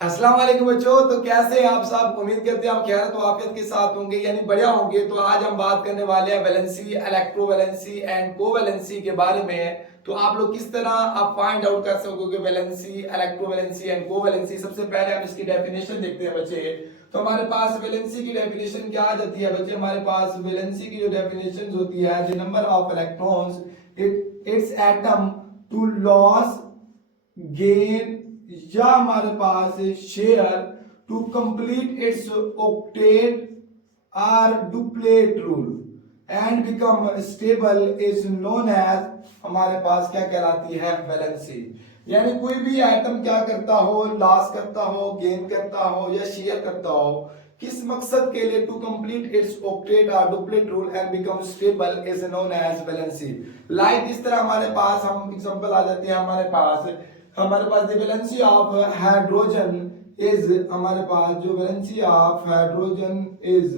अस्सलाम वालेकुम बच्चों। तो कैसे हैं आप सब? उम्मीद करते हैं आप खैर तो आफियत के साथ होंगे यानी बढ़िया होंगे। तो आज हम बात करने वाले हैं वैलेंसी, इलेक्ट्रोवैलेंसी एंड कोवैलेंसी के बारे में। तो आप लोग किस तरह आप फाइंड आउट कर सकोगे वैलेंसी, इलेक्ट्रोवैलेंसी एंड कोवैलेंसी। सबसे पहले हम इसकी डेफिनेशन देखते हैं बच्चे। तो हमारे पास वैलेंसी की डेफिनेशन क्या आ जाती है बच्चे? हमारे पास वैलेंसी की जो डेफिनेशन होती है, the number of electrons its atom to loss, gain या हमारे पास share to complete its octet or duplet rule and become stable is known as, हमारे पास क्या कहलाती है? वैलेंसी। यानी कोई भी आइटम क्या करता हो, लॉस करता हो, गेन करता हो या शेयर करता हो, किस मकसद के लिए? टू कंप्लीट इट्स ऑक्टेट और duplet rule and become stable is known as valency. Like इस तरह हमारे पास हम एग्जांपल आ जाती है हमारे पास the valency of hydrogen is, हमारे पास जो valency of hydrogen is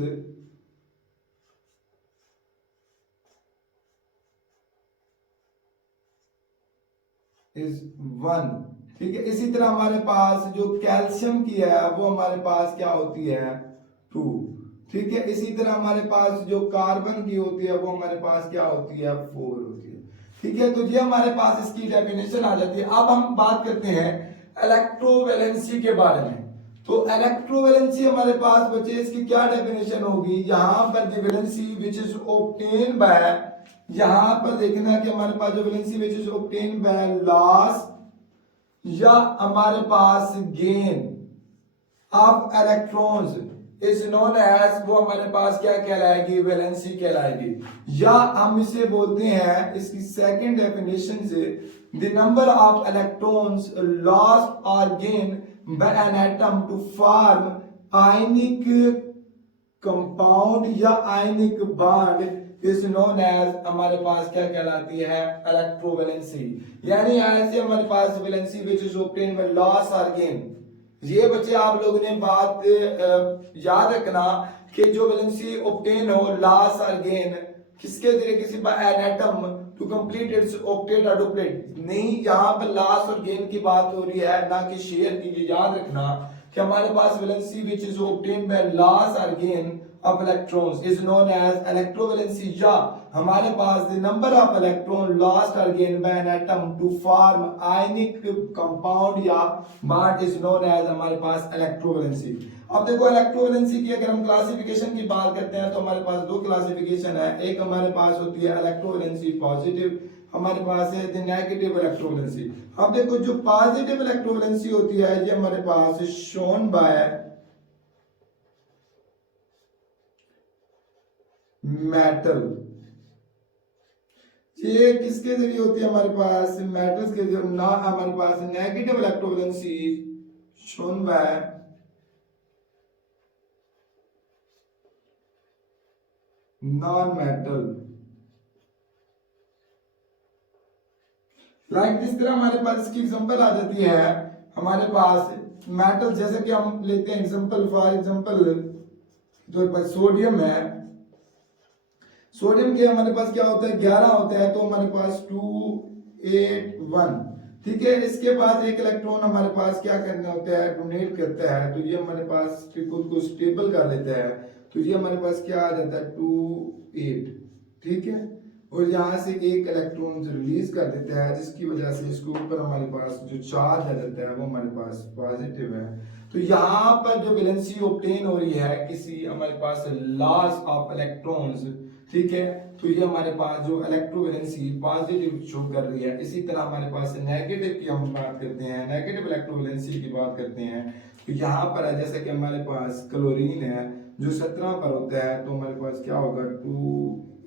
one. ठीक है, इसी तरह हमारे पास जो कैल्शियम की है वो हमारे पास क्या होती है? टू। ठीक है, इसी तरह हमारे पास जो कार्बन की होती है वो हमारे पास क्या होती है? फोर होती है। ठीक है, तो ये हमारे पास इसकी डेफिनेशन आ जाती है। अब हम बात करते हैं इलेक्ट्रोवैलेंसी के बारे में। तो इलेक्ट्रोवैलेंसी हमारे पास बचे, इसकी क्या डेफिनेशन होगी? यहां पर the valency which is obtain by, यहां पर देखना कि हमारे पास जो valency which is obtain by loss या हमारे पास gain of electrons is known as, वो हमारे पास क्या कहलाएगी? वैलेंसी कहलाएगी। या हम इसे बोलते हैं, इसकी सेकंड डेफिनेशन से, the number of electrons lost और gain by an atom to form ionic compound या ionic bond is known as, हमारे पास क्या कहलाती है? इलेक्ट्रोवैलेंसी। यानी ऐसे हमारे पास valency which is obtain by loss और गेन। ये बच्चे आप लोगों ने बात याद रखना कि जो वैलेंसी ऑब्टेन हो, लॉस और गेन, किसके जरिए? किसी an atom to complete its octet और डुप्लेट। नहीं, यहाँ पर लॉस और गेन की बात हो रही है, ना कि शेयर की। ये याद रखना कि हमारे पास valency which is obtain by loss और gain of electrons is known as electrovalency। या हमारे पास the number of electron lost or gained by an atom to form ionic compound या bond is known as, हमारे पास electrovalency। अब देखो electrovalency की अगर हम क्लासिफिकेशन की बात करते हैं तो हमारे पास दो क्लासिफिकेशन है। एक हमारे पास होती है इलेक्ट्रोवैलेंसी पॉजिटिव, हमारे पास है द नेगेटिव इलेक्ट्रोवैलेंसी। अब देखो जो पॉजिटिव इलेक्ट्रोवैलेंसी होती है ये हमारे पास शोन बाय मेटल। ये किसके जरिए होती है? हमारे पास मेटल्स के जरिए। ना, हमारे पास negative electrovalency shown by non metal. Like इस तरह हमारे पास इसकी एग्जांपल आ जाती है। हमारे पास मेटल, जैसे कि हम लेते हैं एग्जांपल, फॉर एग्जांपल तो पास सोडियम है। सोडियम के हमारे पास क्या होता है? 11 होता है, तो हमारे पास 281। ठीक है, इसके बाद एक इलेक्ट्रॉन हमारे पास क्या करना होता है? डोनेट करता है, तो ये हमारे पास खुद को स्टेबल कर लेता है, तो ये हमारे पास क्या आ जाता है? 28। ठीक है, और यहाँ से एक इलेक्ट्रॉन रिलीज कर देता है, जिसकी वजह से इसके ऊपर हमारे पास जो चार्ज आ जाता है वो हमारे पास पॉजिटिव है। तो यहाँ पर जो वैलेंसी ऑब्टेन हो रही है किसी हमारे पास लॉस ऑफ इलेक्ट्रॉन्स, ठीक है, तो ये हमारे पास जो इलेक्ट्रोवैलेंसी पॉजिटिव शो कर रही है। इसी तरह हमारे पास नेगेटिव की हम बात करते हैं, नेगेटिव इलेक्ट्रोवैलेंसी की बात करते हैं, तो यहाँ पर है जैसे कि हमारे पास क्लोरीन है जो 17 पर होता है, तो हमारे पास क्या होगा? 2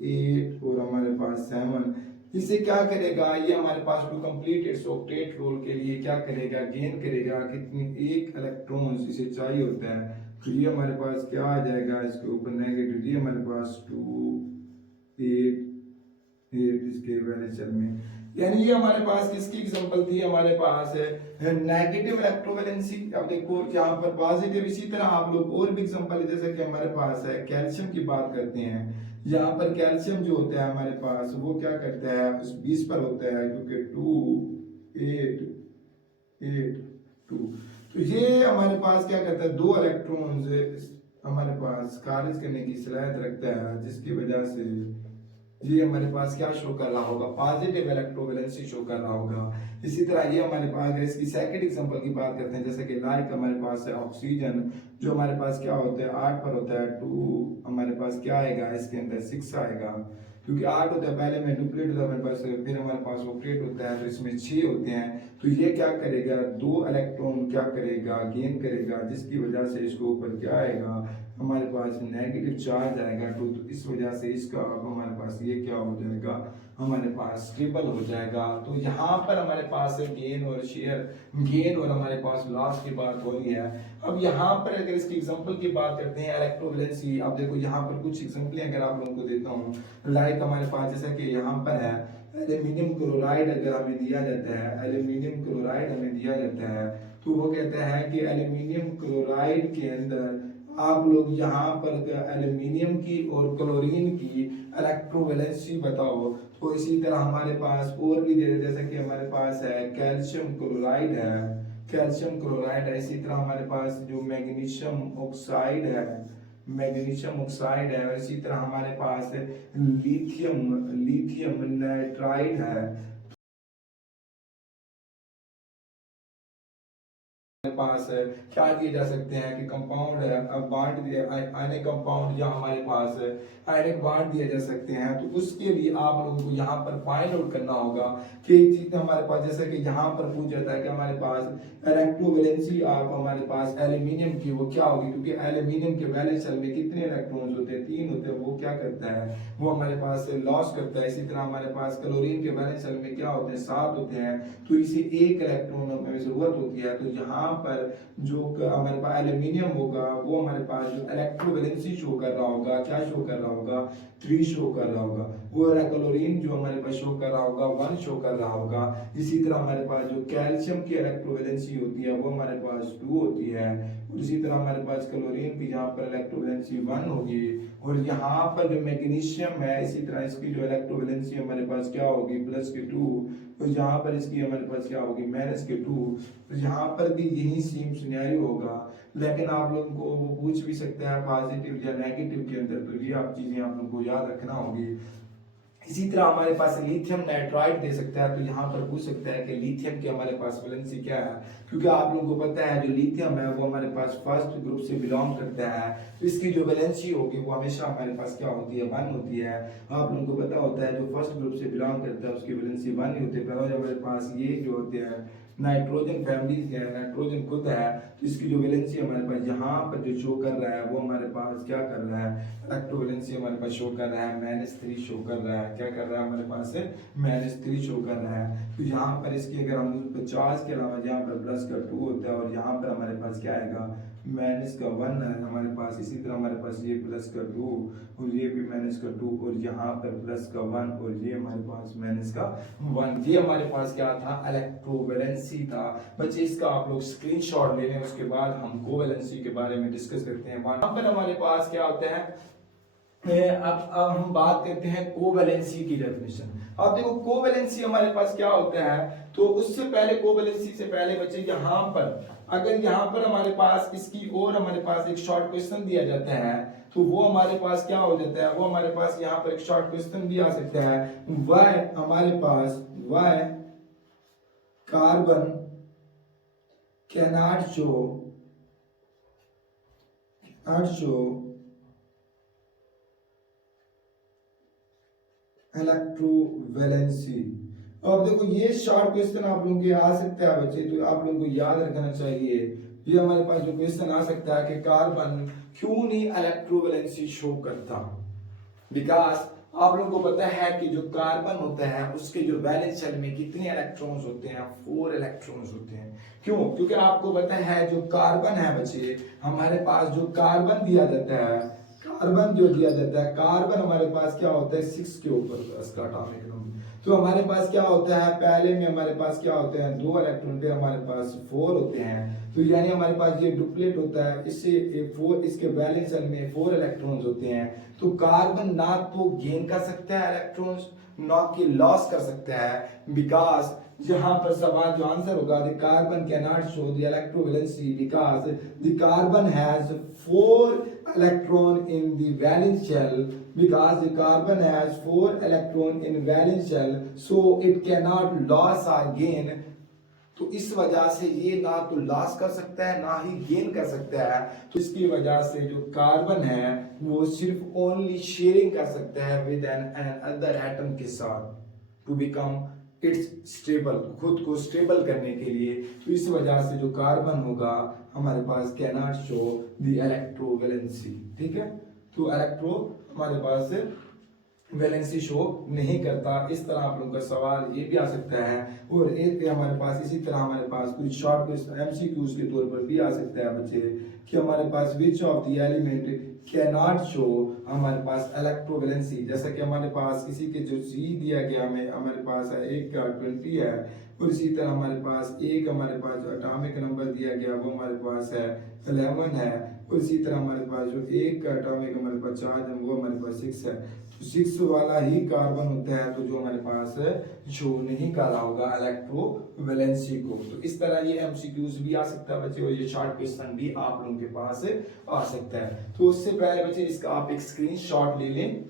8 और हमारे पास 7। इसे क्या करेगा? ये हमारे पास to complete its octet rule के लिए क्या करेगा? गेन करेगा कितनी? एक इलेक्ट्रॉन इसे चाहिए होता है, तो ये हमारे पास क्या आ जाएगा? इसके ऊपर नेगेटिव, ये हमारे पास 2 8 इसके वैल्यूचर में। यानी ये हमारे पास किसकी एग्जांपल थी? हमारे पास है नेगेटिव इलेक्ट्रोवैलेंसी। अब देखो यहाँ पर पॉजिटिव। इसी तरह आप लोग और भी एग्जांपल, जैसे कि हमारे पास है कैल्शियम की बात करते हैं। यहाँ पर कैल्शियम जो होता है हमारे पास वो क्या करता है? 20 पर होता है, क्योंकि 2 8 8 2। तो ये हमारे पास क्या करता है, दो इलेक्ट्रॉन्स हमारे पास खारिज करने की सलाहियत रखता है, जिसकी वजह से ये हमारे पास क्या शो कर रहा होगा, पॉजिटिव इलेक्ट्रोवैलेंसी शो कर रहा होगा। इसी तरह ये हमारे पास, अगर इसकी सेकंड एग्जांपल की बात करते हैं, जैसे कि लाइक हमारे पास है ऑक्सीजन, जो हमारे पास क्या होता है 8 पर होता है, 2 हमारे पास क्या आएगा, इसके अंदर 6 आएगा, क्योंकि 8 होता है पहले में डुप्लीट होता है हमारे पास, फिर हमारे पास ऑक्टेट होता है, तो इसमें 6 होते हैं। तो ये क्या करेगा, 2 इलेक्ट्रॉन क्या करेगा, गेन करेगा, जिसकी वजह से इसके ऊपर क्या आएगा, हमारे पास नेगेटिव चार्ज आएगा। तो इस वजह से इसका अब हमारे पास ये क्या हो जाएगा, हमारे पास स्टेबल हो जाएगा। तो यहाँ पर हमारे पास गेन और शेयर, गेन और हमारे पास लॉस की बात हो रही है। अब यहाँ पर अगर इसकी एग्जांपल की बात करते हैं इलेक्ट्रोवैलेंसी, अब देखो यहाँ पर कुछ एग्जांपल अगर आप लोगों को देता हूँ, लाइक हमारे पास जैसा कि यहाँ पर है एल्यूमिनियम क्लोराइड, अगर हमें दिया जाता है, एल्यूमिनियम क्लोराइड हमें दिया जाता है, तो वो कहते हैं कि एल्यूमिनियम क्लोराइड के अंदर आप लोग यहाँ पर एल्यूमिनियम की और क्लोरीन की इलेक्ट्रोवैलेंसी बताओ। तो इसी तरह हमारे पास और भी जैसे कि हमारे पास है कैल्शियम क्लोराइड है, कैल्शियम क्लोराइड है, इसी तरह हमारे पास जो मैग्नीशियम ऑक्साइड है, मैग्नीशियम ऑक्साइड है, इसी तरह हमारे पास लिथियम, लिथियम नाइट्राइड है। पास क्या दिए जा सकते हैं कि कंपाउंड बांड दिए, आयनिक कंपाउंड या हमारे पास आयनिक बांड दिए जा सकते हैं। तो उसके लिए आप लोगों को यहाँ पर फाइंड आउट करना होगा कि हमारे पास, जैसे कि यहाँ पर पूछ जाता है कि हमारे पास इलेक्ट्रोवैलेंसी ऑफ हमारे पास एल्यूमिनियम की वो क्या होगी, क्योंकि एल्यूमिनियम के वैलेंस शेल में कितने इलेक्ट्रॉन्स होते हैं, 3 होते हैं, वो क्या करता है, वो हमारे पास लॉस करता है। इसी तरह हमारे पास क्लोरीन के वैलेंस शेल में क्या होते हैं, 7 होते हैं, तो इसे 1 इलेक्ट्रॉन हमें जरूरत होती है। तो यहाँ पर जो हमारे पास एल्यूमिनियम होगा वो हमारे पास जो इलेक्ट्रोवैलेंसी शो कर रहा होगा, क्या शो कर रहा होगा, 3 शो कर रहा होगा। वो क्लोरीन जो हमारे पास शो कर रहा होगा 1 शो कर रहा होगा। इसी तरह हमारे पास जो कैल्शियम की इलेक्ट्रोवैलेंसी होती है वो हमारे पास 2 होती है। इसी तरह हमारे पास क्लोरीन की जहाँ पर इलेक्ट्रोवैलेंसी 1 होगी, और यहाँ पर जो मैग्नीशियम है इसी तरह इसकी जो इलेक्ट्रोवैलेंसी हमारे पास क्या होगी, +2, तो यहाँ पर इसकी हमारे पास क्या होगी, -2। तो यहाँ पर भी यही सेम सिनेरियो होगा, लेकिन आप लोगों को वो पूछ भी सकता है पॉजिटिव या नेगेटिव के अंदर, तो ये आप चीजें आप लोगों को याद रखना होगी। इसी तरह हमारे पास लिथियम नाइट्राइड दे सकता है, तो यहाँ पर पूछ सकता है कि लिथियम की हमारे पास वैलेंसी क्या है, क्योंकि आप लोगों को पता है जो लिथियम है वो हमारे पास फर्स्ट ग्रुप से बिलोंग करता है, तो इसकी जो वैलेंसी होगी वो हमेशा हमारे पास क्या होती है, 1 होती है। आप लोगों को पता होता है जो फर्स्ट ग्रुप से बिलोंग करता है उसकी वैलेंसी 1 ही होती है। और हमारे पास ये जो होते हैं नाइट्रोजन फैमिलीज है, नाइट्रोजन खुद है, तो इसकी जो वैलेंसी हमारे पास यहाँ पर जो शो कर रहा है वो हमारे पास क्या कर रहा है, इलेक्ट्रोवैलेंसी हमारे पास शो कर रहा है -3 शो कर रहा है, क्या कर रहा है हमारे पास से -3 शो कर रहा है। तो यहाँ पर इसकी अगर हम 50 के अलावा यहाँ पर +2 होता है, और यहाँ पर हमारे पास क्या आएगा, -1 है हमारे पास। इसी तरह हमारे पास ये +2 और ये भी -2 और यहाँ पर +1 और ये हमारे पास -1। ये हमारे पास क्या था, इलेक्ट्रोवैलेंसी था। बच्चे इसका आप लोग स्क्रीनशॉट ले लें, उसके बाद हम कोवैलेंसी के बारे में डिस्कस करते हैं। वहां पर हमारे पास क्या होता है, अब हम बात करते हैं कोवैलेंसी की डेफिनेशन। अब देखो कोवैलेंसी हमारे पास क्या होता है, तो उससे पहले कोवैलेंसी से पहले बच्चे यहाँ पर अगर यहाँ पर हमारे पास इसकी और हमारे पास एक शॉर्ट क्वेश्चन दिया जाता है, तो वो हमारे पास क्या हो जाता है, वो हमारे पास यहाँ पर एक शॉर्ट क्वेश्चन भी आ सकता है, वह हमारे पास वह कार्बन cannot show इलेक्ट्रोवैलेंसी। अब देखो ये शॉर्ट क्वेश्चन आप लोगों के आ सकता है बच्चे, तो आप लोगों को याद रखना चाहिए। ये हमारे पास जो क्वेश्चन आ सकता है कि कार्बन क्यों नहीं इलेक्ट्रोवैलेंसी शो करता, बिकॉज आप लोगों को पता है कि जो कार्बन होता है उसके जो वैलेंस शेल में कितने इलेक्ट्रॉन्स होते हैं, 4 इलेक्ट्रॉन्स होते हैं। क्यों, क्योंकि आपको पता है जो कार्बन है बच्चे, हमारे पास जो कार्बन दिया जाता है, कार्बन जो दिया जाता है, कार्बन हमारे पास क्या होता है 6 के ऊपर इसका एटॉमिक नंबर। तो हमारे पास क्या होता है, पहले में हमारे पास क्या होते हैं 2 इलेक्ट्रॉन, पे हमारे पास 4 होते हैं, तो यानी हमारे पास ये डुप्लेट होता है, इससे 4 इसके वैलेंस शेल में 4 इलेक्ट्रॉन्स होते हैं। तो कार्बन ना तो गेन कर सकता है इलेक्ट्रॉन्स, ना कि लॉस कर सकता है, बिकॉज यहाँ पर सवाल जो आंसर होगा, the carbon can not show the electrovalency because the carbon has 4 electron in the valence shell, because the carbon has 4 electron in valence shell, so it cannot loss or gain. तो इस वजह से ये ना तो loss कर सकता है ना ही गेन कर सकता है। तो इसकी वजह से जो कार्बन है वो सिर्फ ओनली शेयरिंग कर सकता है विद एन अदर एटम के साथ टू बिकम इट्स स्टेबल, खुद को स्टेबल करने के लिए। तो इस वजह से जो कार्बन होगा हमारे पास can not show the electrovalency. ठीक है, तो इलेक्ट्रो हमारे पास वैलेंसी शो नहीं करता। इस तरह आप लोगों का सवाल ये भी आ सकता है। और एक हमारे पास इसी तरह हमारे पास कुछ शॉर्ट एमसीक्यूज के तौर पर भी आ सकता है बच्चे कि हमारे पास which of the element can not show हमारे पास इलेक्ट्रोवैलेंसी। जैसा कि हमारे पास किसी के जो सी दिया गया हमें हमारे पास है 1 का 20 है, और इसी तरह हमारे पास एक हमारे पास जो एटॉमिक नंबर दिया गया वो हमारे पास है 11 है, और इसी तरह हमारे पास जो एक का एटॉमिक हमारे पास चार्ज है वो हमारे पास 6 है। तो 6 वाला ही कार्बन होता है, तो जो हमारे पास शो नहीं कर रहा होगा इलेक्ट्रोवैलेंसी को। तो इस तरह ये एमसीक्यूज भी आ सकता है बच्चे, और ये शॉर्ट क्वेश्चन भी आप लोगों के पास आ सकता है। तो उससे पहले बच्चे इसका आप एक स्क्रीनशॉट ले लें।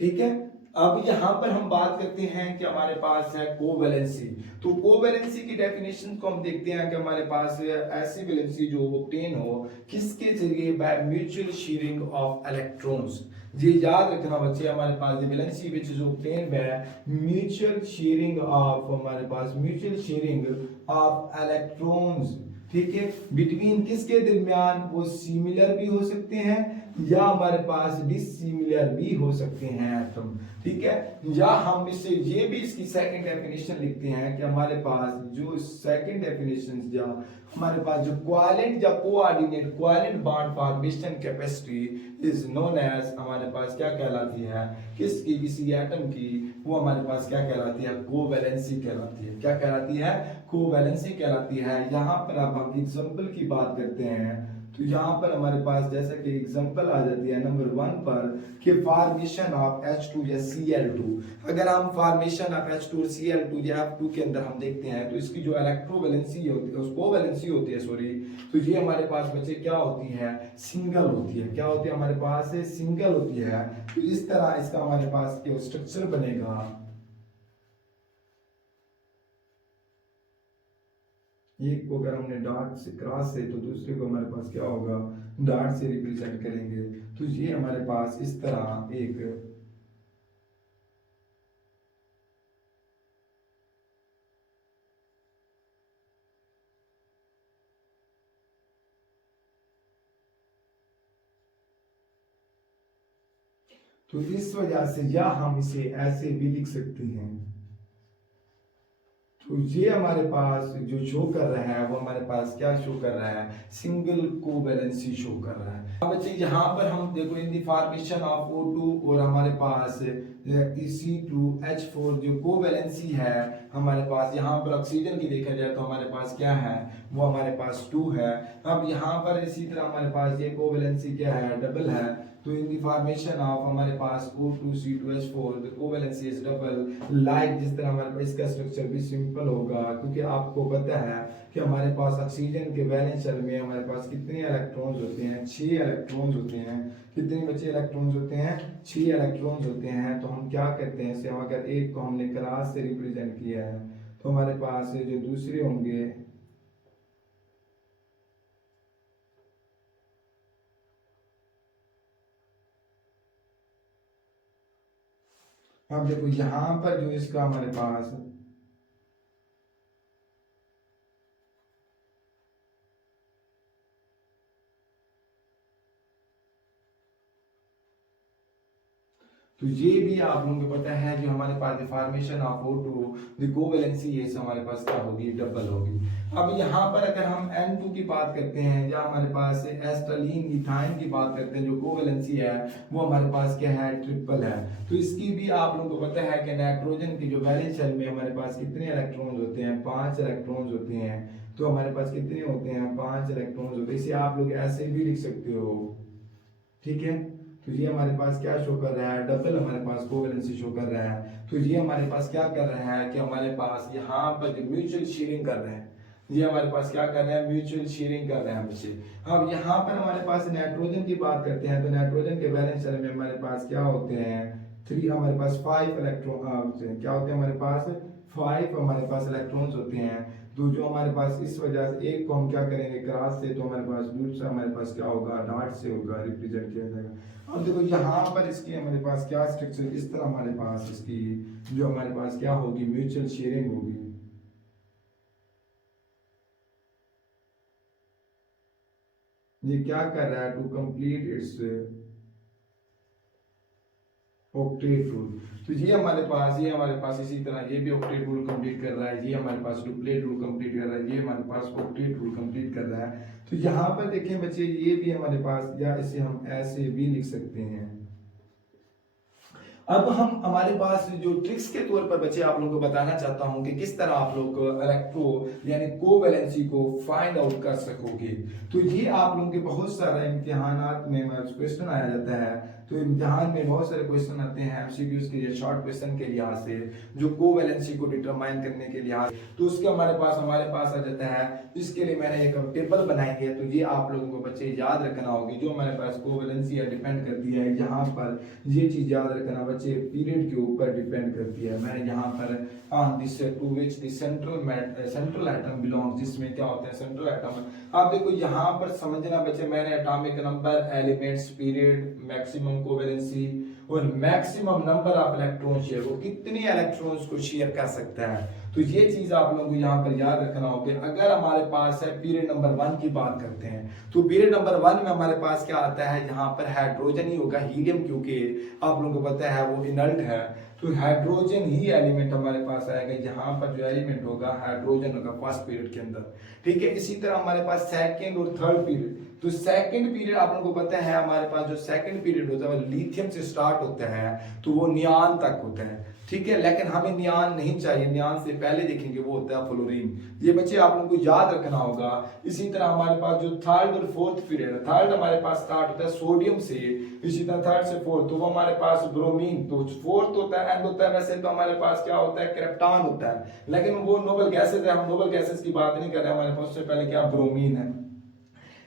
ठीक है, अब यहां पर हम बात करते हैं कि हमारे पास है कोवैलेंसी। तो कोवैलेंसी की डेफिनेशन को हम देखते हैं कि हमारे पास ऐसी वैलेंसी जो ऑब्टेन हो किसके जरिए, by mutual sharing of electrons. ये याद रखना बच्चे, हमारे पास valency which is obtain by mutual sharing of, हमारे पास म्यूचुअल शेयरिंग ऑफ इलेक्ट्रॉन्स। ठीक है, बिटवीन किसके दरमियान, वो सिमिलर भी हो सकते हैं या हमारे पास डिसिमिलर भी हो सकते हैं एटम। ठीक है, या हम इससे ये भी इसकी सेकंड डेफिनेशन लिखते हैं कि हमारे पास जो सेकंड डेफिनेशन या हमारे पास जो कोवैलेंट या coordinate covalent bond formation capacity is known as, हमारे पास क्या कहलाती है, किसकी, किसी एटम की, वो हमारे पास क्या कहलाती है, कोवैलेंसी कहलाती है। क्या कहलाती है, कोवैलेंसी कहलाती है। यहाँ पर अब हम एग्जांपल की बात करते हैं, तो यहाँ पर हमारे पास जैसा कि एग्जांपल आ जाती है नंबर 1 पर कि फॉर्मेशन ऑफ H2 या Cl2। अगर हम फॉर्मेशन ऑफ H2 और Cl2 या F2 के अंदर हम देखते हैं तो इसकी जो इलेक्ट्रोवैलेंसी होती है, कोवैलेंसी होती है सॉरी, तो ये हमारे पास बच्चे क्या होती है, सिंगल होती है। क्या होती है, हमारे पास सिंगल होती है। तो इस तरह इसका हमारे पास स्ट्रक्चर बनेगा। एक को अगर हमने डॉट से क्रॉस से, तो दूसरे को हमारे पास क्या होगा, डॉट से रिप्रेजेंट करेंगे। तो ये हमारे पास इस तरह एक तो इस वजह से या हम इसे ऐसे भी लिख सकते हैं। तो ये हमारे पास जो शो कर रहा है वो हमारे पास क्या शो कर रहा है, सिंगल कोवैलेंसी शो कर रहा है। अब बच्चे यहाँ पर हम देखो in the formation of O2 और हमारे पास C2H4 जो कोवैलेंसी है हमारे पास, यहाँ पर ऑक्सीजन की देखा जाए तो हमारे पास क्या है, वो हमारे पास 2 है। अब यहाँ पर इसी तरह हमारे पास ये कोवैलेंसी क्या है, डबल है। तो इन द फॉर्मेशन ऑफ हमारे पास O2C2H4 the covalency is double. Like जिस तरह हमारे पास इसका स्ट्रक्चर भी सिंपल होगा, क्योंकि आपको पता है कि हमारे पास ऑक्सीजन के वैलेंस शेल में हमारे पास कितने इलेक्ट्रॉन्स होते हैं, 6 इलेक्ट्रॉन्स होते हैं। कितने बचे इलेक्ट्रॉन्स होते हैं, 6 इलेक्ट्रॉन्स होते हैं। तो हम क्या करते हैं, इसे अगर एक को हमने क्रॉस से रिप्रेजेंट किया है तो हमारे पास जो दूसरे होंगे अब देखो यहाँ पर जो इसका हमारे पास तो ये भी आप लोगों को पता है जो हमारे पास formation of O2 the covalency है हमारे पास क्या होगी, डबल होगी। अब यहाँ पर अगर हम N2 की बात करते हैं या हमारे पास एस्ट्रालीन इथाइन की बात करते हैं, जो कोवैलेंसी है वो हमारे पास क्या है, ट्रिपल है। तो इसकी भी आप लोगों को पता है कि नाइट्रोजन की जो वैलेंस शेल में हमारे पास कितने इलेक्ट्रॉन्स होते हैं, 5 इलेक्ट्रॉन्स होते हैं। तो हमारे पास कितने होते हैं, 5 इलेक्ट्रॉन्स होते हैं। इसे आप लोग ऐसे भी लिख सकते हो। ठीक है, तो ये हमारे पास क्या शो कर रहा है, डबल हमारे पास कोवेलेंसी शो कर रहा है। तो ये हमारे पास क्या कर रहा है कि हमारे पास यहाँ पर जो म्यूचुअल शेयरिंग कर रहे हैं, ये हमारे पास क्या कर रहे हैं, म्यूचुअल शेयरिंग कर रहे हैं बच्चे। अब यहाँ पर हमारे पास नाइट्रोजन की बात करते हैं, तो नाइट्रोजन के वैलेंस शेल में हमारे पास क्या होते हैं, 3 हमारे पास 5 इलेक्ट्रॉन क्या होते हैं हमारे पास 5 हमारे पास इलेक्ट्रॉन्स होते हैं। तो जो हमारे पास इस वजह से एक को हम क्या करेंगे क्रॉस से, तो हमारे पास दूसरा हमारे पास क्या होगा, डॉट से होगा, रिप्रेजेंट किया जाएगा। अब देखो यहाँ पर इसकी हमारे पास क्या स्ट्रक्चर, इस तरह हमारे पास इसकी जो हमारे पास क्या होगी, म्यूचुअल शेयरिंग होगी। ये क्या कर रहा है, to complete its octet rule. तो ये हमारे पास इसी तरह ये भी ऑक्टेट रूल कंप्लीट कर रहा है, ये हमारे पास डुप्लेट रूल कंप्लीट कर रहा है, ये हमारे पास ऑक्टेट रूल कंप्लीट कर रहा है। तो यहाँ पर देखें बच्चे, ये भी हमारे पास, या इसे हम ऐसे भी लिख सकते हैं। अब हम हमारे पास जो ट्रिक्स के तौर पर बच्चे आप लोगों को बताना चाहता हूं कि किस तरह आप लोग इलेक्ट्रो यानी कोवैलेंसी को फाइंड आउट कर सकोगे। तो ये आप लोगों के बहुत सारे इम्तिहानात में क्वेश्चन आया जाता है, तो इम्तिहान में बहुत सारे क्वेश्चन आते हैं एमसीक्यूज के लिए, शॉर्ट क्वेश्चन के लिहाज से, जो कोवैलेंसी को डिटरमाइन करने के लिहाज, तो उसके हमारे पास आ जाता है। इसके लिए मैंने एक टेबल बनाई है, तो ये आप लोगों को बच्चे याद रखना होगी। जो हमारे पास कोवैलेंसी है डिपेंड करती है, यहाँ पर ये चीज याद रखना बच्चे, पीरियड के ऊपर डिपेंड करती है। मैंने यहाँ पर this to which the central atom belongs, जिसमें क्या होते हैं सेंट्रल एटम। आप देखो यहाँ पर समझना बच्चे, मैंने atomic number, elements, period, maximum covalency और maximum number of electron share, वो कितनी इलेक्ट्रॉन्स को शेयर कर सकता है। तो ये चीज आप लोगों को यहाँ पर याद रखना होगा। अगर हमारे पास है पीरियड नंबर 1 की बात करते हैं, तो पीरियड नंबर 1 में हमारे पास क्या आता है, यहाँ पर हाइड्रोजन ही होगा, हीलियम क्योंकि आप लोगों को पता है वो इनर्ट है, तो हाइड्रोजन ही एलिमेंट हमारे पास आएगा। यहाँ पर जो एलिमेंट होगा हाइड्रोजन होगा फर्स्ट पीरियड के अंदर, ठीक है। इसी तरह हमारे पास सेकंड और थर्ड पीरियड, तो सेकंड पीरियड आप लोगों को पता है हमारे पास जो सेकंड पीरियड होता है वो लिथियम से स्टार्ट होता है, तो वो नियान तक होता है, ठीक है। लेकिन हमें नियान नहीं चाहिए, नियान से पहले देखेंगे वो होता है फ्लोरीन। ये बच्चे आप लोगों को याद रखना होगा। इसी तरह हमारे पास जो थर्ड और फोर्थ पीरियड है, थर्ड हमारे पास स्टार्ट होता है सोडियम से, इसी तरह थर्ड से फोर्थ, तो वो हमारे पास ब्रोमीन, तो फोर्थ होता है एंड होता है। वैसे तो हमारे पास क्या होता है, क्रिप्टॉन होता है, लेकिन वो नोबल गैसेज है, हम नोबल गैसेज की बात नहीं कर रहे, हमारे पास उससे पहले क्या ब्रोमीन है।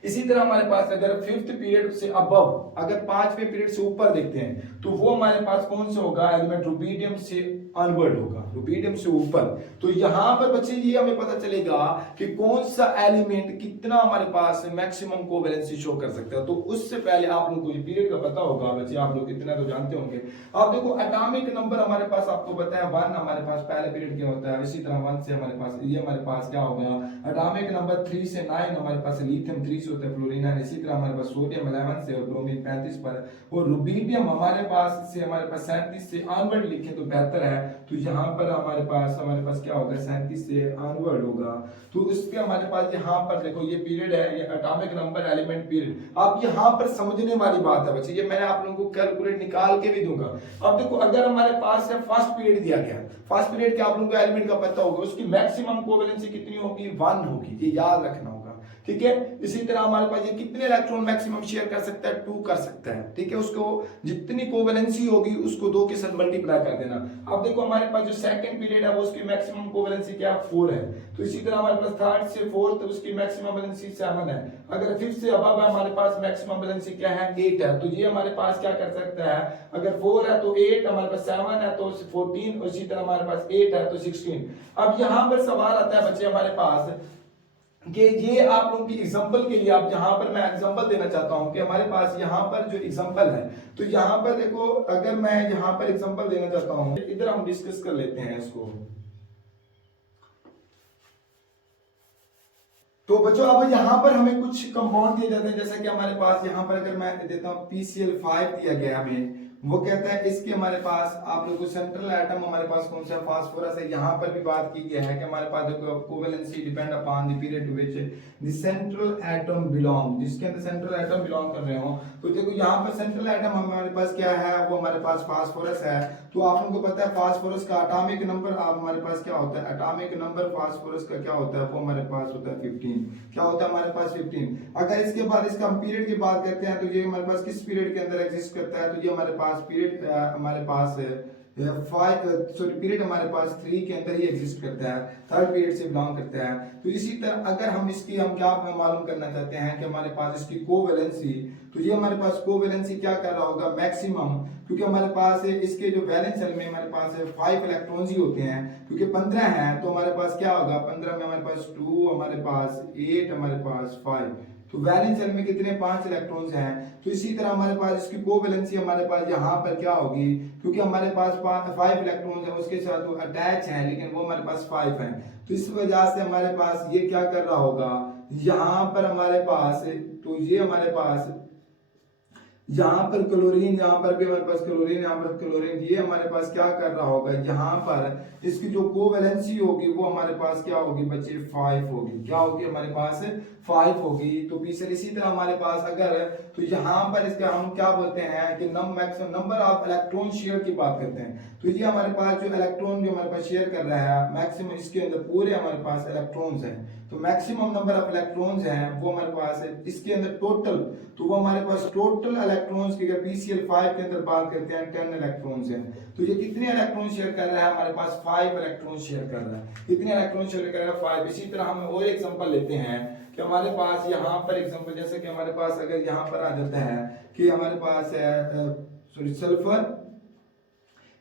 इसी तरह हमारे पास अगर फिफ्थ पीरियड से अबव, अगर 5वें पीरियड से ऊपर देखते हैं, तो वो हमारे पास कौन सा होगा, एलिमेंट रुबीडियम से अनवर्ड होगा, रुबीडियम से ऊपर। तो यहाँ पर बच्चे ये हमें पता चलेगा कि कौन सा एलिमेंट कितना हमारे पास मैक्सिमम कोवैलेंसी शो कर सकता है। तो उससे पहले आप लोगों को ये पीरियड का पता होगा बच्चे, आप लोग इतना तो जानते होंगे। आप देखो एटॉमिक नंबर हमारे पास आपको पता है 1 हमारे पास पहले पीरियड क्या होता है, इसी तरह 1 से हमारे पास ये हमारे पास क्या हो गया, एटॉमिक नंबर 3 से 9 हमारे पास लिथियम 3 से होता है, फ्लोरीन है, इसी तरह हमारे पास सोडियम 11 से और ब्रोमीन 35 पर, और रुबीडियम हमारे पास 37 से ऑनवर्ड लिखे तो बेहतर है। तो यहाँ पर हमारे पास क्या होगा, 37 से ऑनवर्ड होगा। तो इसके हमारे पास यहाँ पर देखो ये पीरियड है, ये एटॉमिक नंबर एलिमेंट पीरियड। अब यहाँ पर समझने वाली बात है बच्चे, ये मैंने आप लोगों को कैलकुलेट निकाल के भी दूंगा। अब देखो अगर हमारे पास है फर्स्ट पीरियड दिया गया, फर्स्ट पीरियड के आप लोगों को एलिमेंट का पता होगा, उसकी मैक्सिमम कोवैलेंसी कितनी होगी, 1 होगी, ये याद रखना होगा, ठीक है। इसी तरह हमारे पास ये कितने इलेक्ट्रॉन मैक्सिमम शेयर कर सकता है, 2 कर सकता है, ठीक है। उसको जितनी कोवैलेंसी होगी उसको 2 के साथ मल्टीप्लाई कर देना। अब देखो हमारे पास जो सेकंड पीरियड है वो उसकी मैक्सिमम कोवैलेंसी क्या है, 4 है। तो इसी तरह हमारे पास थर्ड से फोर्थ उसकी मैक्सिमम वैलेंसी 7 है। अगर फिफ्थ से अबव है हमारे पास मैक्सिमम वैलेंसी क्या है, 8 है। तो ये हमारे पास क्या कर सकता है, अगर 4 है तो 8, हमारे पास 7 है तो 14, और इसी तरह हमारे पास 8 है तो 16। अब यहाँ पर सवाल आता है बच्चे हमारे पास कि ये आप लोगों की एग्जांपल के लिए, आप यहाँ पर मैं एग्जांपल देना चाहता हूँ कि हमारे पास यहाँ पर जो एग्जांपल है, तो यहाँ पर देखो अगर मैं यहाँ पर एग्जांपल देना चाहता हूँ, इधर हम डिस्कस कर लेते हैं इसको। तो बच्चों अब यहाँ पर हमें कुछ कंपाउंड दिए जाते हैं, जैसा कि हमारे पास यहाँ पर अगर मैं देता हूँ PCl5 दिया गया हमें, वो कहता है इसके हमारे पास आप लोग को सेंट्रल एटम हमारे पास कौन सा फास्फोरस है। यहाँ पर भी बात की गई है कि हमारे पास देखो covalency depend upon the period to which the central atom belong, जिसके अंदर सेंट्रल एटम बिलोंग कर रहे हो। तो देखो यहाँ पर सेंट्रल एटम हमारे पास क्या है, वो हमारे पास फास्फोरस है। तो आप लोगों को पता है फास्फोरस का एटॉमिक नंबर आप हमारे पास क्या होता है, एटॉमिक नंबर फास्फोरस का क्या होता है, वो हमारे पास होता है 15। क्या होता है हमारे पास 15। अगर इसके बाद इसका हम पीरियड की बात करते हैं तो ये हमारे पास किस पीरियड के अंदर एग्जिस्ट करता है, तो ये हमारे पास पीरियड हमारे पास पीरियड हमारे पास 3 के अंदर ही एग्जिस्ट करता है, थर्ड पीरियड से बिलोंग करता है। तो इसी तरह अगर हम इसकी हम क्या मालूम करना चाहते हैं कि हमारे पास इसकी कोवेलेंसी, तो ये हमारे पास कोवेलेंसी क्या कर रहा होगा मैक्सिमम, क्योंकि हमारे पास इसके जो वैलेंस शेल में हमारे पास 5 इलेक्ट्रॉन्स ही होते हैं, क्योंकि 15 है तो हमारे पास क्या होगा, 15 में हमारे पास 2, हमारे पास 8, हमारे पास 5, तो वैलेंस शेल में कितने 5 इलेक्ट्रॉन्स हैं। तो इसी तरह हमारे पास इसकी कोवेलेंसी हमारे पास यहाँ पर क्या होगी, क्योंकि हमारे पास 5 इलेक्ट्रॉन्स है उसके साथ वो अटैच है लेकिन वो हमारे पास 5 है, तो इस वजह से हमारे पास ये क्या कर रहा होगा, यहाँ पर हमारे पास, तो ये हमारे पास यहाँ पर क्लोरीन, यहाँ पर भी हमारे पास क्लोरीन, यहाँ पर क्लोरीन, ये हमारे पास क्या कर रहा होगा, यहाँ पर इसकी जो कोवेलेंसी होगी वो हमारे पास क्या होगी बच्चे 5 होगी। क्या होगी हमारे पास 5 होगी। तो पीछे इसी तरह हमारे पास अगर, तो यहाँ पर इसका हम क्या बोलते हैं कि maximum number of electron share की बात करते हैं। तो ये हमारे पास जो इलेक्ट्रॉन जो हमारे पास शेयर कर रहा है मैक्सिमम, इसके अंदर पूरे हमारे पास इलेक्ट्रॉन्स हैं, तो मैक्सिमम नंबर ऑफ इलेक्ट्रॉन्स हैं वो हमारे पास है इसके अंदर टोटल, तो वो हमारे पास टोटल इलेक्ट्रॉन्स की अगर PCl5 के अंदर बात करते हैं 10 इलेक्ट्रॉन्स हैं। तो ये कितने इलेक्ट्रॉन शेयर कर रहा है हमारे पास 5 इलेक्ट्रॉन शेयर कर रहा है। कितने इलेक्ट्रॉन शेयर कर रहा है 5। इसी तरह हम और एग्जांपल लेते हैं कि हमारे पास यहाँ पर एग्जांपल जैसे कि हमारे पास अगर यहाँ पर आ जाता है कि हमारे पास है सल्फर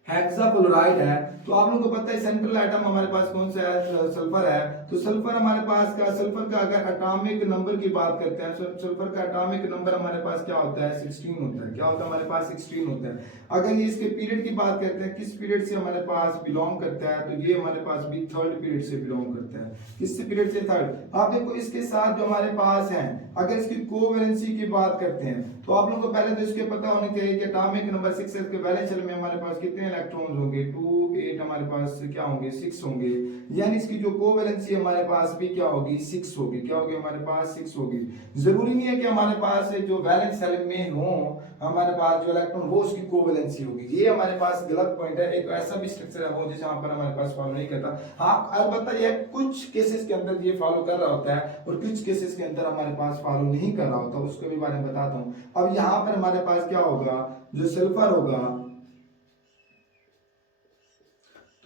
हेक्साक्लोराइड है, तो आप लोगों को पता है सेंट्रल एटम हमारे पास कौन सा है, सल्फर है। तो सल्फर हमारे पास का, सल्फर का अगर एटॉमिक नंबर की बात करते हैं, सल्फर का एटॉमिक नंबर हमारे पास क्या होता है 16 होता है। क्या होता है हमारे पास 16 होता है। अगर ये इसके पीरियड की बात करते हैं किस पीरियड से हमारे पास बिलोंग करता है, तो ये हमारे पास भी थर्ड पीरियड से बिलोंग करता है। किस पीरियड से, थर्ड। आप देखो इसके साथ जो हमारे पास है अगर इसकी कोवेलेंसी की बात करते हैं तो आप लोगों को पहले तो इसके पता होने चाहिए कि एटॉमिक नंबर 6 के वैलेंस शेल में हमारे पास कितने इलेक्ट्रॉन्स होंगे, 2, 8 हमारे पास क्या होंगे 6 होंगे, यानी इसकी जो कोवेलेंसी हमारे पास भी क्या होगी 6 होगी। क्या होगी हमारे पास 6 होगी। जरूरी नहीं है कि हमारे पास जो वैलेंस शेल में हो हमारे पास जो इलेक्ट्रॉन वो उसकी कोवेलेंसी होगी, ये हमारे पास गलत पॉइंट है। एक ऐसा भी स्ट्रक्चर है वो जिसे यहाँ पर हमारे पास फॉलो नहीं करता। हाँ अलबत्ता ये कुछ केसेस के अंदर ये फॉलो कर रहा होता है और कुछ केसेस के अंदर हमारे पास फॉलो नहीं कर रहा होता, उसके भी बारे में बताता हूँ। अब यहाँ पर हमारे पास क्या होगा, जो सल्फर होगा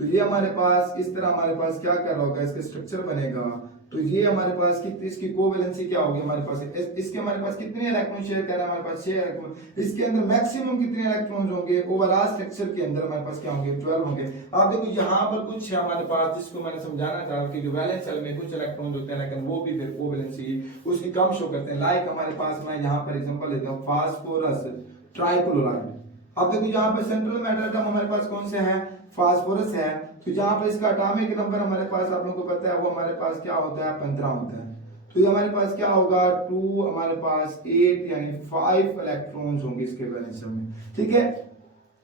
तो ये हमारे पास इस तरह हमारे पास क्या कर रहा होगा, इसका स्ट्रक्चर बनेगा। तो ये हमारे पास कितनी, इसकी कोवेलेंसी क्या होगी हमारे पास, इसके हमारे पास कितने इलेक्ट्रॉन शेयर कर रहा है हमारे पास 6 इलेक्ट्रॉन। इसके अंदर मैक्सिमम कितने इलेक्ट्रॉन्स होंगे, ओवरऑल स्ट्रक्चर के अंदर हमारे पास क्या होंगे 12 होंगे। आप देखो यहाँ पर कुछ है हमारे पास जिसको मैंने समझाना चाहा कि जो वैलेंस शेल में कुछ इलेक्ट्रॉन होते हैं लेकिन वो भी फिर कोवेलेंसी उसकी कम शो करते हैं। लाइक हमारे पास मैं यहाँ पर एग्जांपल लेता हूँ फास्फोरस ट्राइक्लोराइड। अब देखो यहाँ पर सेंट्रल मैटर एटम हमारे पास कौन से हैं, फास्फोरस है। तो जहां पर इसका एटॉमिक नंबर हमारे पास आप लोगों को पता है वो हमारे पास क्या होता है 15 होता है। तो ये हमारे पास क्या होगा 2 हमारे पास 8 यानी 5 इलेक्ट्रॉन्स होंगे इसके वैलेंस शेल में। ठीक है,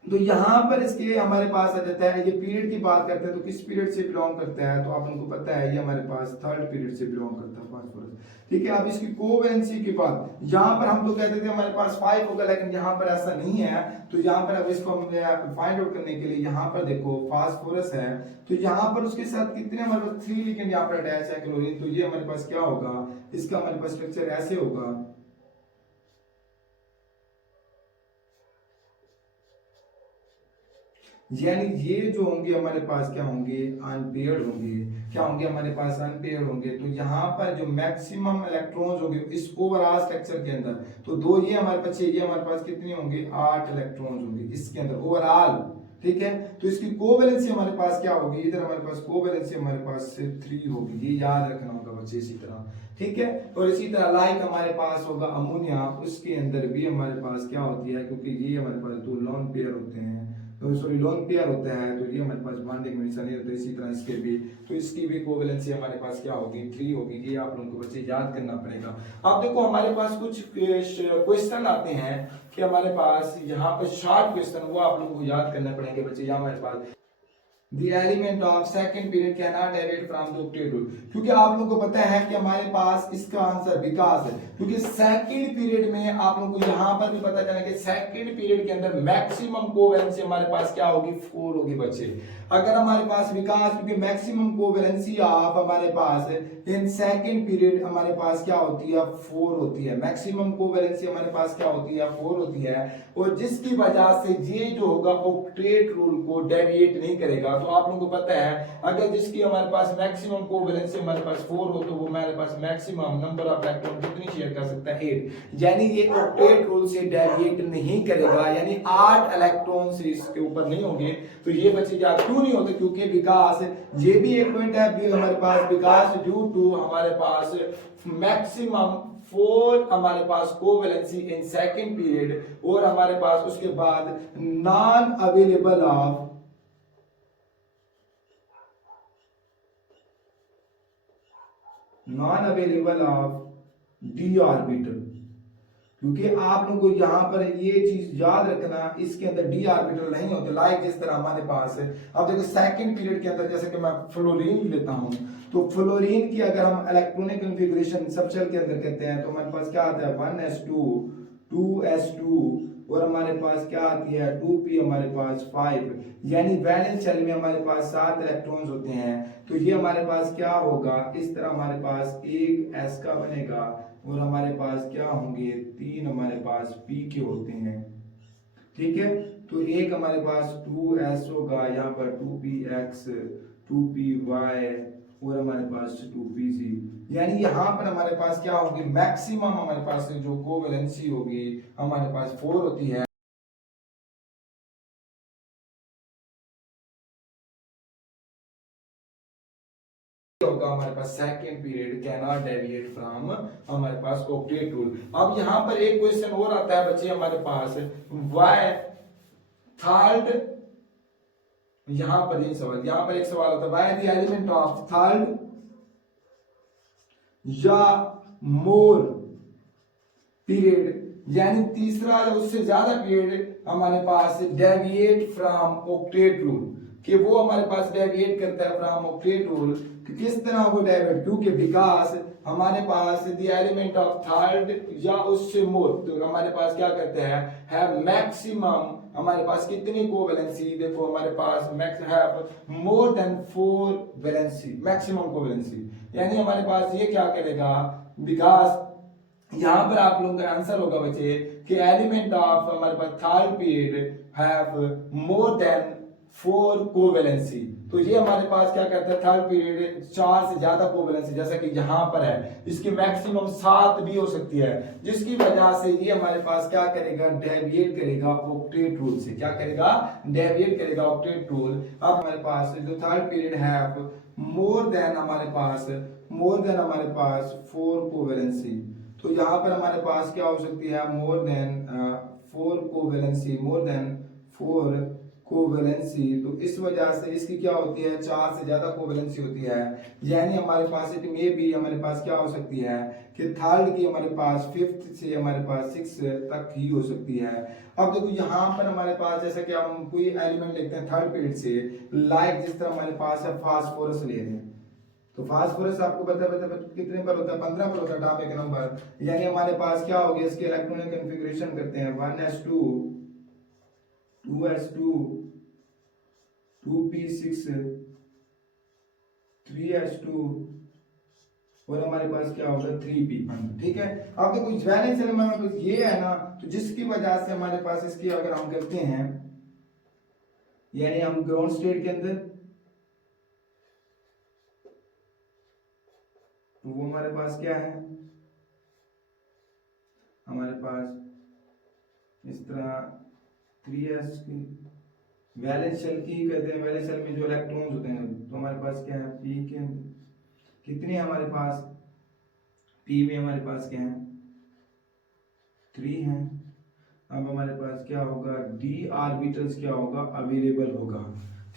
तो यहाँ पर इसके हमारे पास आ जाता है, ये पीरियड की बात करते हैं तो किस पीरियड से बिलोंग करता है, तो आप उनको पता है ये हमारे पास थर्ड पीरियड से बिलोंग करता है फास्फोरस। ठीक है, अब इसकी कोवेलेंसी की बात, यहाँ पर हम लोग कहते थे हमारे पास 5 होगा लेकिन यहाँ पर ऐसा नहीं है। तो यहाँ पर अब इसको हम फाइंड आउट करने के लिए यहाँ पर देखो फास्फोरस है तो यहाँ पर उसके साथ कितने हमारे पास 3 लेकिन यहाँ पर अटैच है क्लोरीन। तो ये हमारे पास क्या होगा, इसका हमारे पास स्ट्रक्चर ऐसे होगा, यानी ये जो होंगे हमारे पास क्या होंगे अनपेयर्ड होंगे। क्या होंगे हमारे पास अनपेयर्ड होंगे। तो यहाँ पर जो मैक्सिमम इलेक्ट्रॉन्स होंगे इस ओवरऑल स्ट्रक्चर के अंदर, तो 2 ये हमारे पास, ये हमारे पास कितने होंगे 8 इलेक्ट्रॉन्स होंगे इसके अंदर ओवरऑल। ठीक है, तो इसकी कोवेलेंसी हमारे पास क्या होगी, इधर हमारे पास कोवेलेंसी हमारे पास 3 होगी, ये याद रखना होगा बच्चे इसी तरह। ठीक है, और इसी तरह लाइक हमारे पास होगा अमोनिया, उसके अंदर भी हमारे पास क्या होती है, क्योंकि ये हमारे पास 2 लॉन पेयर होते हैं सॉरी लोन पेयर होता है, तो ये हमारे पास बॉन्डिंग में हिस्सा नहीं होता। इसी तरह इसके भी, तो इसकी भी कोवेलेंसी हमारे पास क्या होगी, 3 होगी। ये आप लोगों को बच्चे याद करना पड़ेगा। अब देखो हमारे पास कुछ क्वेश्चन आते हैं कि हमारे पास यहाँ पे शॉर्ट क्वेश्चन, वो आप लोगों को याद करने पड़ेंगे बच्चे। यहाँ हमारे पास The element of second period cannot deviate from the octet rule, क्योंकि आप लोगों को पता है कि हमारे पास इसका आंसर विकास है, क्योंकि सेकंड पीरियड में आप लोगों को यहाँ पर भी पता चला कि सेकंड पीरियड के अंदर मैक्सिमम कोवेलेंसी हमारे पास क्या होगी, 4 होगी बच्चे। अगर हमारे पास विकास, क्योंकि मैक्सिमम कोवेलेंसी ऑफ हमारे पास इन सेकंड पीरियड हमारे पास क्या होती है, 4 होती है। मैक्सिमम कोवेलेंसी हमारे पास क्या होती है, 4 होती है, और जिसकी वजह से ये जो होगा ऑक्टेट रूल को डेविएट नहीं करेगा। तो आप लोगों को पता है अगर जिसकी हमारे पास मैक्सिमम कोवेलेंसी हमारे पास 4 हो, तो वो हमारे पास मैक्सिमम नंबर ऑफ इलेक्ट्रॉन कितनी शेयर कर सकता है, 8। यानी ये ऑक्टेट रूल से डेविएट नहीं करेगा, यानी 8 इलेक्ट्रॉन से इसके ऊपर नहीं होंगे। तो ये बच्चे क्या क्यों नहीं होते, क्योंकि विकास, ये भी एक पॉइंट है हमारे पास, विकास ड्यू टू हमारे पास मैक्सिमम 4 हमारे पास कोवेलेंसी इन सेकंड पीरियड, और हमारे पास उसके बाद non available of D orbital. क्योंकि आप लोगों को यहाँ पर ये चीज याद रखना, इसके अंदर डी ऑर्बिटल नहीं होते। लाइक जिस तरह हमारे पास है, अब देखो सेकंड पीरियड के अंदर, जैसे कि मैं फ्लोरीन लेता हूँ, तो फ्लोरीन की अगर हम इलेक्ट्रॉनिक कॉन्फ़िगरेशन सबशेल के अंदर करते हैं, तो हमारे पास क्या आता है, 1s2 2s2, और हमारे पास क्या आती है 2p हमारे पास 5। यानी वैलेंस शेल में हमारे पास 7 इलेक्ट्रॉन्स होते हैं। तो ये हमारे पास क्या होगा, इस तरह हमारे पास एक s का बनेगा, और हमारे पास क्या होंगे 3 हमारे पास p के होते हैं। ठीक है, तो एक हमारे पास 2s होगा, यहाँ पर 2px 2py, और हमारे पास 2pc। यानी यहाँ पर हमारे पास क्या होगी, मैक्सिमम हमारे पास जो कोवेलेंसी होगी हमारे पास 4 होती है। होगा हमारे पास second period cannot deviate from हमारे पास ऑक्टेट रूल। अब यहाँ पर एक क्वेश्चन और आता है बच्चे हमारे पास, व्हाई थर्ड, यहाँ पर एक सवाल, यहाँ पर एक सवाल होता है, why the element of third या मोर पीरियड, यानी तीसरा या उससे ज्यादा पीरियड हमारे पास डेविएट फ्रॉम ऑक्टेट रूल, कि वो हमारे पास डेविएट करता है फ्रॉम ऑक्टेट रूल। किस तरह वो डेविएट, क्योंकि विकास हमारे पास द एलिमेंट ऑफ थर्ड या उससे मोर, तो हमारे पास क्या करते हैं, है मैक्सिमम हमारे पास कितनी कोवेलेंसी, देखो हमारे पास मैक्स है मोर देन 4 वैलेंसी, मैक्सिमम कोवेलेंसी। यानी हमारे पास ये क्या करेगा, विकास, यहाँ पर आप लोगों का आंसर होगा बच्चे कि एलिमेंट ऑफ हमारे पास third period have more than 4 covalency. तो ये हमारे पास क्या कहता है, थर्ड पीरियड 4 से ज्यादा कोवेलेंसी, जैसा कि यहाँ पर है, इसकी मैक्सिमम 7 भी हो सकती है, जिसकी वजह से ये हमारे पास क्या करेगा, डेविएट करेगा ऑक्टेट रूल से। क्या करेगा, डेविएट करेगा ऑक्टेट रूल। अब हमारे पास जो थर्ड पीरियड है मोर देन हमारे पास 4 कोवेलेंसी, तो यहाँ पर हमारे पास क्या हो सकती है, मोर देन 4 कोवेलेंसी, मोर देन 4 कोवेलेंसी। तो इस वजह से इसकी क्या होती है, 4 से ज्यादा कोवेलेंसी होती है। यानी हमारे पास इट में भी हमारे पास क्या हो सकती है कि थर्ड की हमारे पास 5th से हमारे पास 6 तक ही हो सकती है। अब देखो यहाँ पर हमारे पास जैसे कि हम कोई एलिमेंट लेते हैं थर्ड पीरियड से, लाइक जिस तरह हमारे पास है फास्फोरस ले रहे हैं, तो फास्फोरस आपको पता कितने पर होता है, 15 पर होता है, टॉप एक नंबर। यानी हमारे पास क्या हो गया, इसके इलेक्ट्रॉनिक कॉन्फ़िगरेशन करते हैं, 1s2 2s2 2p6 3s2, और हमारे पास क्या होगा 3p। ठीक है, अब देखो वैलेंस शेल में हमारे पास ये है ना, तो जिसकी वजह से हमारे पास इसकी अगर हम करते हैं, यानी हम ग्राउंड स्टेट के अंदर, तो वो हमारे पास क्या है, हमारे पास इस तरह 3s की वैलेंस शेल की कहते हैं। वैलेंस शेल में जो इलेक्ट्रॉन्स होते हैं, तो हमारे पास क्या है, p के कितने हमारे पास, p में हमारे पास क्या है 3 है। अब हमारे पास क्या होगा, डी ऑर्बिटल्स क्या होगा, अवेलेबल होगा।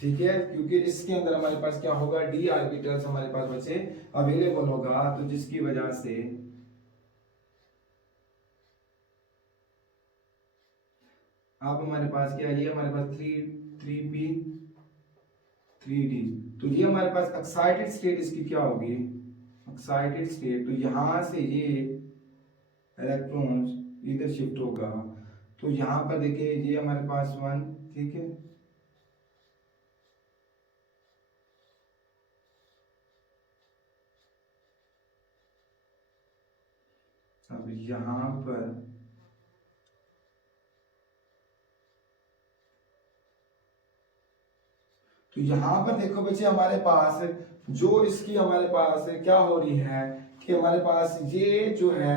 ठीक है, क्योंकि इसके अंदर हमारे पास क्या होगा, डी ऑर्बिटल्स हमारे पास बचे अवेलेबल होगा, तो जिसकी वजह से अब हमारे पास क्या है, ये हमारे पास 3p 3d, तो ये हमारे पास एक्साइटेड स्टेट इसकी क्या होगी, एक्साइटेड स्टेट, तो यहां से ये इलेक्ट्रॉन्स इधर शिफ्ट होगा, तो यहां पर देखिए ये हमारे पास 1, ठीक है, अब यहां पर तो यहां पर देखो बच्चे हमारे पास जो इसकी हमारे पास क्या हो रही है कि हमारे पास ये जो है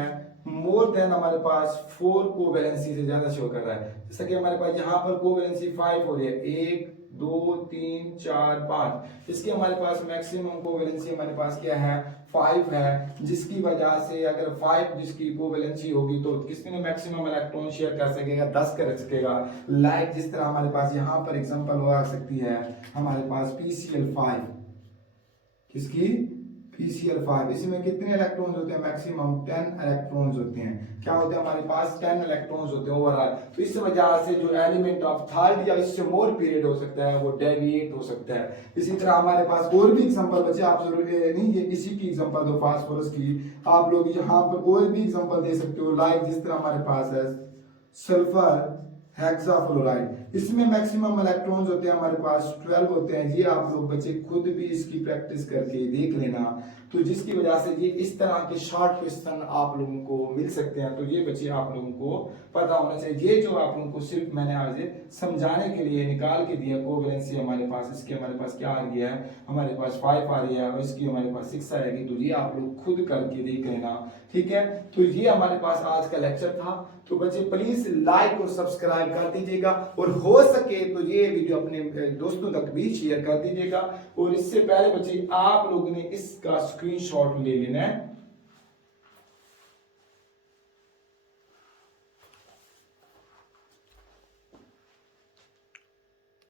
मोर देन हमारे पास 4 कोवैलेंसी से ज्यादा शो कर रहा है। जैसा कि हमारे पास यहाँ पर कोवैलेंसी 5 हो रही है, 1 2 3 4 5, इसकी हमारे पास मैक्सिमम कोवैलेंसी हमारे पास क्या है, 5 है, जिसकी वजह से अगर 5 जिसकी कोवैलेंसी होगी तो किसमें मैक्सिमम इलेक्ट्रॉन शेयर कर सकेगा, 10 कर सकेगा। लाइक जिस तरह हमारे पास यहाँ पर एग्जांपल हो सकती है हमारे पास PCl5, किसकी, PCl5, इसमें कितने इलेक्ट्रॉन्स होते हैं, मैक्सिमम 10 इलेक्ट्रॉन्स होते हैं। क्या होते हैं हमारे पास 10 इलेक्ट्रॉन्स होते हैं ओवरऑल, तो इस वजह से जो एलिमेंट ऑफ थर्ड या इससे मोर पीरियड हो सकता है वो डेविएट हो सकता है। इसी तरह हमारे पास और भी एग्जांपल बच्चे, आप जरूरी नहीं ये इसी की एग्जांपल दो फास्फोरस की, आप लोग यहाँ पर और भी एग्जांपल दे सकते हो, लाइक जिस तरह हमारे पास है सल्फर हेक्साफ्लोराइड, इसमें मैक्सिमम इलेक्ट्रॉन्स होते हैं हमारे पास 12 होते हैं। ये आप लोग बच्चे खुद भी इसकी प्रैक्टिस करके देख लेना, तो जिसकी वजह से ये इस तरह के शॉर्ट क्वेश्चन आप लोगों को मिल सकते हैं, तो ये बच्चे आप लोगों को पता होना चाहिए। ये जो आप लोगों को सिर्फ मैंने आज समझाने के लिए निकाल के दिया, कोवैलेंसी हमारे पास इसके हमारे पास क्या आ रही है, हमारे पास 5 आ रही है और इसकी हमारे पास 6 आएगी, तो ये आप लोग खुद करके देख लेना, ठीक है। तो ये हमारे पास आज का लेक्चर था, तो बच्चे प्लीज लाइक और सब्सक्राइब कर दीजिएगा, और हो सके तो ये वीडियो अपने दोस्तों तक भी शेयर कर दीजिएगा। और इससे पहले बच्चे आप लोगों ने इसका स्क्रीनशॉट ले लेना है,